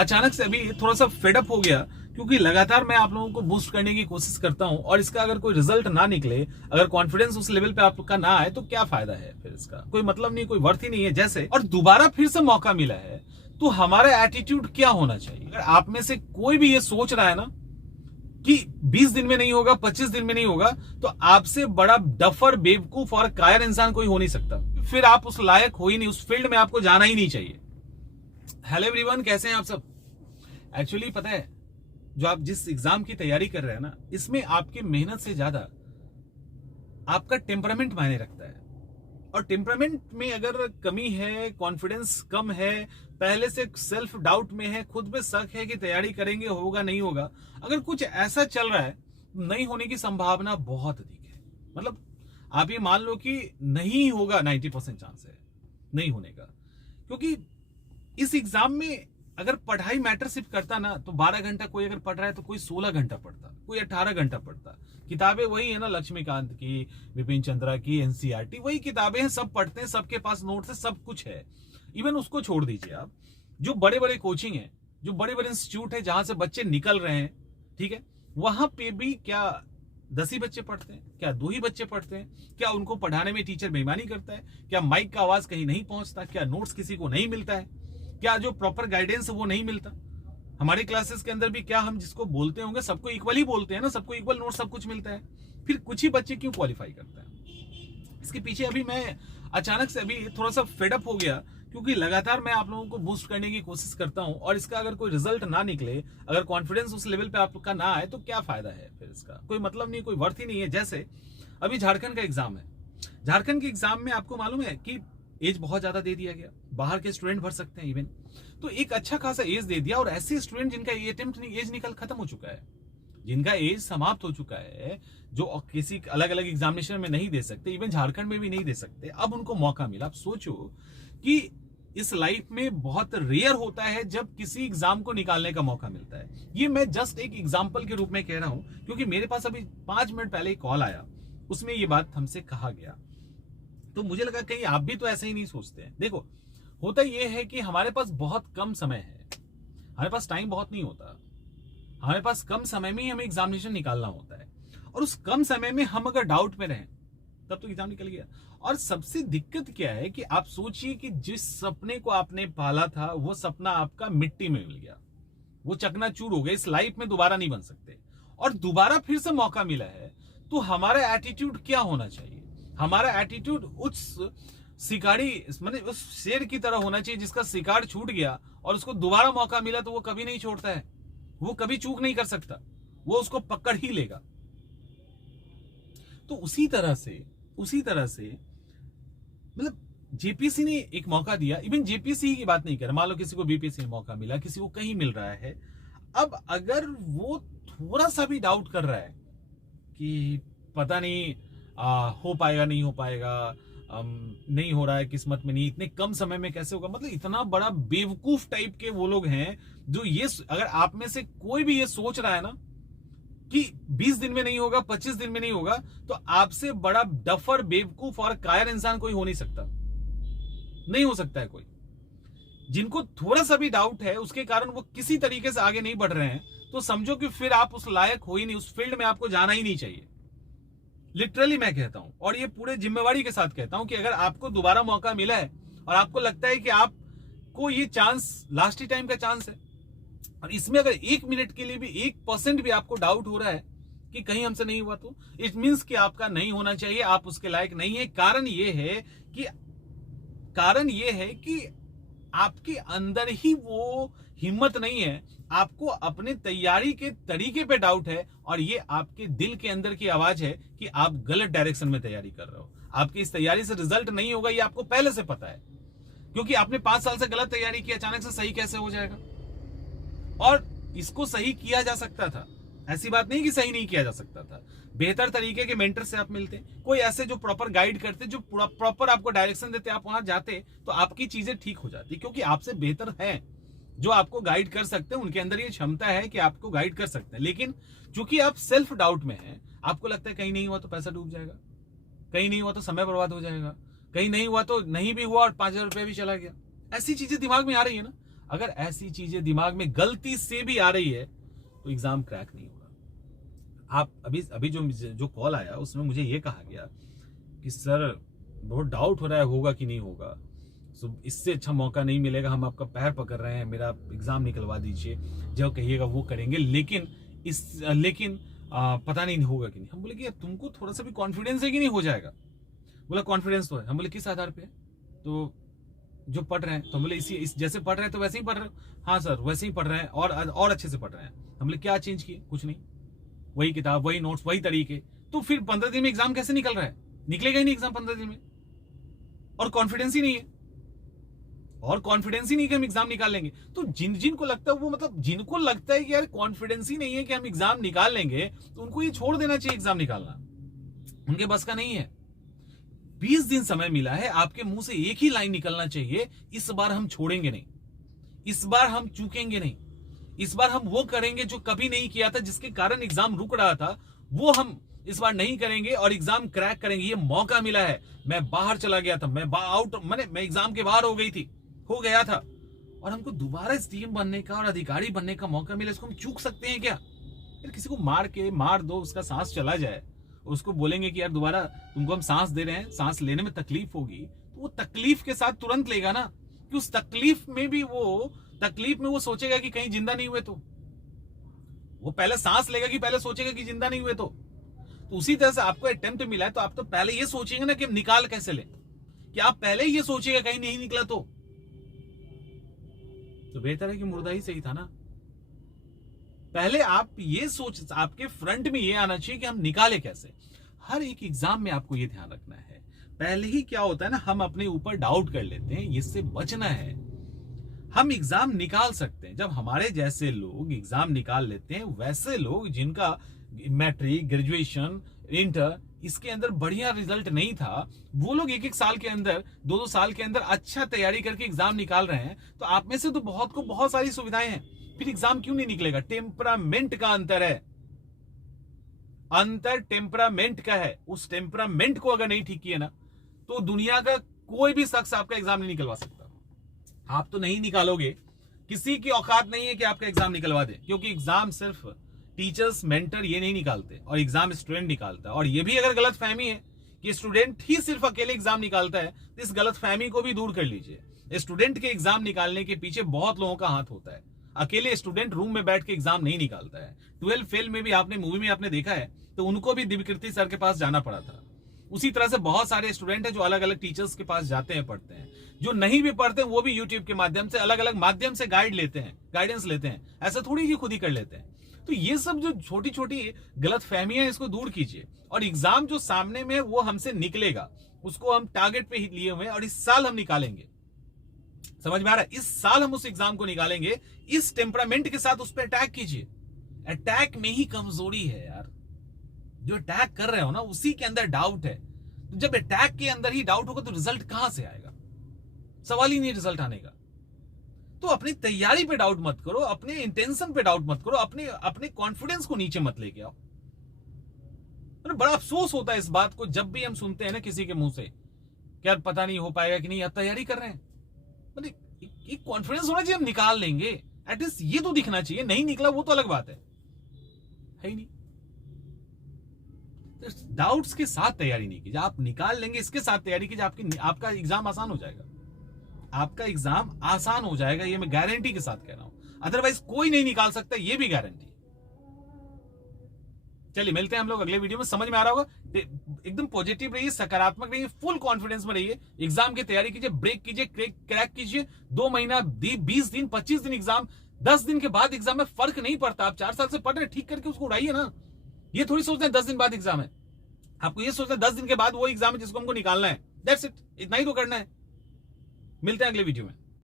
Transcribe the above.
अचानक से अभी थोड़ा सा फेडअप हो गया, क्योंकि लगातार मैं आप लोगों को बूस्ट करने की कोशिश करता हूं और इसका अगर कोई रिजल्ट ना निकले, अगर कॉन्फिडेंस उस लेवल पे आपका ना आए तो क्या फायदा है, फिर इसका कोई मतलब नहीं, कोई वर्थ ही नहीं है। जैसे और दोबारा फिर से मौका मिला है तो हमारा एटीट्यूड क्या होना चाहिए। अगर आप में से कोई भी ये सोच रहा है ना कि 20 दिन में नहीं होगा, 25 दिन में नहीं होगा, तो आपसे बड़ा डफर, बेवकूफ और कायर इंसान कोई हो नहीं सकता। फिर आप उस लायक हो ही नहीं, उस फील्ड में आपको जाना ही नहीं चाहिए। हेलो एवरीवन, कैसे हैं आप सब। एक्चुअली पता है, जो आप जिस एग्जाम की तैयारी कर रहे हैं ना, इसमें आपकी मेहनत से ज्यादा आपका टेम्परामेंट मायने रखता है। और टेम्परामेंट में अगर कमी है, कॉन्फिडेंस कम है, पहले से सेल्फ डाउट में है, खुद पे शक है कि तैयारी करेंगे होगा नहीं होगा, अगर कुछ ऐसा चल रहा है, नहीं होने की संभावना बहुत अधिक है। मतलब आप ये मान लो कि नहीं होगा, 90% चांस है नहीं होने का। क्योंकि इस एग्जाम में अगर पढ़ाई मैटर सिर्फ करता ना, तो 12 घंटा कोई अगर पढ़ रहा है तो कोई 16 घंटा पढ़ता, कोई 18 घंटा पढ़ता। किताबें वही है ना, लक्ष्मीकांत की, विपिन चंद्रा की, एनसीईआरटी, वही किताबें हैं, सब पढ़ते हैं, सबके पास नोट्स है, सब कुछ है। इवन उसको छोड़ दीजिए आप, जो बड़े बड़े कोचिंग है, जो बड़े बड़े इंस्टीट्यूट है जहां से बच्चे निकल रहे हैं, ठीक है, वहां पे भी क्या 10 ही बच्चे पढ़ते हैं, क्या 2 ही बच्चे पढ़ते हैं, क्या उनको पढ़ाने में टीचर बेईमानी करता है, क्या माइक का आवाज कहीं नहीं पहुंचता, क्या नोट्स किसी को नहीं मिलता है, क्या जो प्रॉपर गाइडेंस है वो नहीं मिलता। हमारे क्लासेस के अंदर भी क्या हम जिसको बोलते होंगे सबको इक्वल ही बोलते हैं ना, सबको इक्वल नोट सब कुछ मिलता है, फिर कुछ ही बच्चे क्यों क्वालिफाई करते हैं। इसके पीछे अभी मैं अचानक से अभी थोड़ा सा फेडअप हो गया, क्योंकि लगातार मैं आप लोगों को बूस्ट करने की कोशिश करता हूं और इसका अगर कोई रिजल्ट ना निकले, अगर कॉन्फिडेंस उस लेवल पे आपका ना आए तो क्या फायदा है, फिर इसका कोई मतलब नहीं, कोई वर्थ ही नहीं है। जैसे अभी झारखंड का एग्जाम है, झारखंड के एग्जाम में आपको मालूम है कि एज बहुत ज्यादा दे दिया गया, बाहर के स्टूडेंट भर सकते हैं इवन, तो एक अच्छा खासा एज दे दिया। और ऐसे स्टूडेंट जिनका अटेम्प्ट एज निकल खत्म हो चुका है, जिनका एज समाप्त हो चुका है, जो किसी अलग अलग एग्जामिनेशन में नहीं दे सकते, इवन झारखंड में भी नहीं दे सकते, अब उनको मौका मिला। आप सोचो कि इस लाइफ में बहुत रेयर होता है जब किसी एग्जाम को निकालने का मौका मिलता है। ये मैं जस्ट एक एग्जाम्पल के रूप में कह रहा हूं, क्योंकि मेरे पास अभी 5 मिनट पहले एक कॉल आया, उसमें ये बात हमसे कहा गया, तो मुझे लगा कहीं आप भी तो ऐसे ही नहीं सोचते हैं। देखो, होता ये है कि हमारे पास बहुत कम समय है, हमारे पास टाइम बहुत नहीं होता, हमारे पास कम समय में ही हमें एग्जामिनेशन निकालना होता है, और उस कम समय में हम अगर डाउट में रहें तब तो एग्जाम निकल गया। और सबसे दिक्कत क्या है कि आप सोचिए कि जिस सपने को आपने पाला था वो सपना आपका मिट्टी में मिल गया, वो चकनाचूर हो गए, इस लाइफ में दोबारा नहीं बन सकते, और दोबारा फिर से मौका मिला है, तो हमारा एटीट्यूड क्या होना चाहिए। हमारा एटीट्यूड उस शिकारी, मतलब उस शेर की तरह होना चाहिए जिसका शिकार छूट गया और उसको दोबारा मौका मिला तो वो कभी नहीं छोड़ता है, वो कभी चूक नहीं कर सकता, वो उसको पकड़ ही लेगा। तो उसी तरह से मतलब जेपीसी ने एक मौका दिया, इवन जेपीसी की बात नहीं कर रहा, मान लो किसी को बीपीएससी में मौका मिला, किसी को कहीं मिल रहा है, अब अगर वो थोड़ा सा भी डाउट कर रहा है कि पता नहीं हो पाएगा नहीं हो पाएगा, नहीं हो रहा है, किस्मत में नहीं, इतने कम समय में कैसे होगा, मतलब इतना बड़ा बेवकूफ टाइप के वो लोग हैं जो ये, अगर आप में से कोई भी ये सोच रहा है ना कि 20 दिन में नहीं होगा, 25 दिन में नहीं होगा, तो आपसे बड़ा डफर, बेवकूफ और कायर इंसान कोई हो नहीं सकता, नहीं हो सकता है कोई। जिनको थोड़ा सा भी डाउट है उसके कारण वो किसी तरीके से आगे नहीं बढ़ रहे हैं, तो समझो कि फिर आप उस लायक हो ही नहीं, उस फील्ड में आपको जाना ही नहीं चाहिए। लिटरली मैं कहता हूं, और ये पूरे जिम्मेवारी के साथ कहता हूं कि अगर आपको दोबारा मौका मिला है और आपको लगता है कि आपको ये चांस लास्ट ही टाइम का चांस है, और इसमें अगर 1 मिनट के लिए भी 1% भी आपको डाउट हो रहा है कि कहीं हमसे नहीं हुआ, तो इट मींस कि आपका नहीं होना चाहिए, आप उसके लायक नहीं है। कारण ये है कि आपके अंदर ही वो हिम्मत नहीं है, आपको अपने तैयारी के तरीके पे डाउट है, और ये आपके दिल के अंदर की आवाज है कि आप गलत डायरेक्शन में तैयारी कर रहे हो, आपकी इस तैयारी से रिजल्ट नहीं होगा, ये आपको पहले से पता है, क्योंकि आपने 5 साल से गलत तैयारी की, अचानक से सही कैसे हो जाएगा। और इसको सही किया जा सकता था, ऐसी बात नहीं कि सही नहीं किया जा सकता था, बेहतर तरीके के मेंटर से आप मिलते, कोई ऐसे जो प्रॉपर गाइड करते, जो प्रॉपर आपको डायरेक्शन देते, आप वहां जाते तो आपकी चीजें ठीक हो जाती, क्योंकि आपसे बेहतर हैं जो आपको गाइड कर सकते हैं, उनके अंदर ये क्षमता है कि आपको गाइड कर सकते हैं। लेकिन चूंकि आप सेल्फ डाउट में हैं, आपको लगता है कहीं नहीं हुआ तो पैसा डूब जाएगा, कहीं नहीं हुआ तो समय बर्बाद हो जाएगा, कहीं नहीं हुआ तो नहीं भी हुआ और 5,000 रुपया भी चला गया, ऐसी चीजें दिमाग में आ रही है ना। अगर ऐसी चीजें दिमाग में गलती से भी आ रही है तो एग्जाम क्रैक नहीं होगा। आप अभी जो कॉल आया उसमें मुझे ये कहा गया कि सर बहुत डाउट हो रहा है होगा कि नहीं होगा, तो इससे अच्छा मौका नहीं मिलेगा, हम आपका पैर पकड़ रहे हैं, मेरा एग्जाम निकलवा दीजिए, जो कहिएगा वो करेंगे, लेकिन पता नहीं होगा कि नहीं। हम बोले कि यार तुमको थोड़ा सा भी कॉन्फिडेंस है कि नहीं हो जाएगा? बोला कॉन्फिडेंस तो है। हम बोले किस आधार पे? तो जो पढ़ रहे हैं। तो हम बोले इस जैसे पढ़ रहे हैं तो वैसे ही पढ़ रहे हो? हाँ सर वैसे ही पढ़ रहे हैं और अच्छे से पढ़ रहे हैं। हम बोले क्या चेंज किए? कुछ नहीं, वही किताब, वही नोट्स, वही तरीके। तो फिर 15 दिन में एग्जाम कैसे निकल रहा है? निकलेगा ही नहीं एग्जाम 15 दिन में। और कॉन्फिडेंस ही नहीं है, और कॉन्फिडेंस ही नहीं कि हम एग्जाम निकाल लेंगे। तो जिनको लगता है वो, मतलब जिनको लगता है कि यार कॉन्फिडेंस ही नहीं है कि हम एग्जाम निकाल लेंगे, तो उनको ये छोड़ देना चाहिए एग्जाम निकालना, उनके बस का नहीं है। 20 दिन समय मिला है, आपके मुंह से एक ही लाइन निकलना चाहिए, इस बार हम छोड़ेंगे नहीं, इस बार हम चूकेंगे नहीं, इस बार हम वो करेंगे जो कभी नहीं किया था, जिसके कारण एग्जाम रुक रहा था, वो हम इस बार नहीं करेंगे और एग्जाम क्रैक करेंगे। ये मौका मिला है। मैं बाहर चला गया था, मैं एग्जाम के बाहर हो गया था, और हमको दोबारा टीम बनने का और अधिकारी बनने का मौका मिला, इसको हम चूक सकते हैं क्या? यार किसी को मार दो, उसका सांस चला जाए, उसको बोलेंगे कि यार दोबारा तुमको हम सांस दे रहे हैं, सांस लेने में तकलीफ होगी, तो वो तकलीफ के साथ तुरंत लेगा ना, कि उस तकलीफ में वो सोचेगा कि कहीं जिंदा नहीं हुए, तो वो पहले सांस लेगा कि पहले सोचेगा कि जिंदा नहीं हुए। तो उसी तरह से आपको अटेम्प्ट मिला है, तो आप तो पहले ये सोचेंगे ना कि हम निकाल कैसे ले, कि आप पहले ये सोचिएगा कहीं नहीं निकला तो बेहतर है कि मुर्दा ही सही था ना। पहले आप ये सोच, आपके फ्रंट में ये आना चाहिए कि हम निकाले कैसे। हर एक एग्जाम में आपको ये ध्यान रखना है। पहले ही क्या होता है ना, हम अपने ऊपर डाउट कर लेते हैं, इससे बचना है। हम एग्जाम निकाल सकते हैं। जब हमारे जैसे लोग एग्जाम निकाल लेते हैं, वैसे लोग जिनका मैट्रिक, ग्रेजुएशन, इंटर, इसके अंदर बढ़िया रिजल्ट नहीं था, वो लोग एक साल के अंदर, 2 साल के अंदर अच्छा तैयारी करके एग्जाम निकाल रहे हैं, तो आप में से तो बहुत सारी सुविधाएं हैं, फिर एग्जाम क्यों नहीं निकलेगा? टेम्परामेंट का अंतर है, अंतर टेम्परामेंट का है। उस टेम्परामेंट को अगर नहीं ठीक किए ना, तो दुनिया का कोई भी शख्स आपका एग्जाम नहीं निकलवा सकता। आप तो नहीं निकालोगे, किसी की औकात नहीं है कि आपका एग्जाम निकलवा दे, क्योंकि एग्जाम सिर्फ टीचर्स, मेंटर ये नहीं निकालते, और एग्जाम स्टूडेंट निकालता है। और ये भी अगर गलत फहमी है कि स्टूडेंट ही सिर्फ अकेले एग्जाम निकालता है, तो इस गलत फहमी को भी दूर कर लीजिए। स्टूडेंट के एग्जाम निकालने के पीछे बहुत लोगों का हाथ होता है। अकेले स्टूडेंट रूम में बैठ के एग्जाम नहीं निकालता है। 12 फेल में भी आपने मूवी में आपने देखा है, तो उनको भी दिव्यकीर्ति सर के पास जाना पड़ा था। उसी तरह से बहुत सारे स्टूडेंट हैं जो अलग अलग टीचर्स के पास जाते हैं, पढ़ते हैं। जो नहीं भी पढ़ते वो भी यूट्यूब के माध्यम से, अलग अलग माध्यम से गाइडेंस लेते हैं। ऐसा थोड़ी कि खुद ही कर लेते हैं। तो ये सब जो छोटी छोटी गलत फहमियां, इसको दूर कीजिए, और एग्जाम जो सामने में है वो हमसे निकलेगा, उसको हम टारगेट पे ही लिए हुए हैं, और इस साल हम निकालेंगे। समझ में आ रहा है? इस साल हम उस एग्जाम को निकालेंगे। इस टेम्परामेंट के साथ उस पर अटैक कीजिए। अटैक में ही कमजोरी है यार। जो अटैक कर रहे हो ना, उसी के अंदर डाउट है। तो जब अटैक के अंदर ही डाउट होगा तो रिजल्ट कहां से आएगा? सवाल ही नहीं रिजल्ट आने का। तो अपनी तैयारी पे डाउट मत करो, अपने इंटेंशन पे डाउट मत करो, अपने कॉन्फिडेंस को नीचे मत लेके आओ। बड़ा अफसोस होता है इस बात को जब भी हम सुनते हैं ना किसी के मुंह से, क्या पता नहीं हो पाएगा कि नहीं, आप तैयारी कर रहे हैं। मतलब एक कॉन्फिडेंस होना चाहिए, हम निकाल लेंगे, एटलीस्ट ये तो दिखना चाहिए। नहीं निकला वो तो अलग बात है ही नहीं। डाउट्स के साथ तैयारी नहीं कीजिए, आप निकाल लेंगे इसके साथ तैयारी कीजिए, आपका एग्जाम आसान हो जाएगा। आपका एग्जाम आसान हो जाएगा, ये मैं गारंटी के साथ कह रहा हूं। अदरवाइज कोई नहीं निकाल सकता, ये भी गारंटी। चलिए मिलते हैं हम लोग अगले वीडियो में। समझ में आ रहा होगा? एकदम पॉजिटिव रहिए, सकारात्मक रहिए, फुल कॉन्फिडेंस में रहिए। एग्जाम की तैयारी कीजिए, ब्रेक कीजिए, क्रैक कीजिए। 2 महीना, 20 दिन, 25 दिन एग्जाम, 10 दिन के बाद एग्जाम में फर्क नहीं पड़ता। आप 4 साल से पढ़ रहे, ठीक करके उसको उड़ाइए ना। ये थोड़ी सोचते हैं 10 दिन बाद एग्जाम है। आपको ये सोचना है 10 दिन के बाद वो एग्जाम है जिसको हमको निकालना है। दैट्स इट, इतना ही तो करना है। मिलते हैं अगले वीडियो में।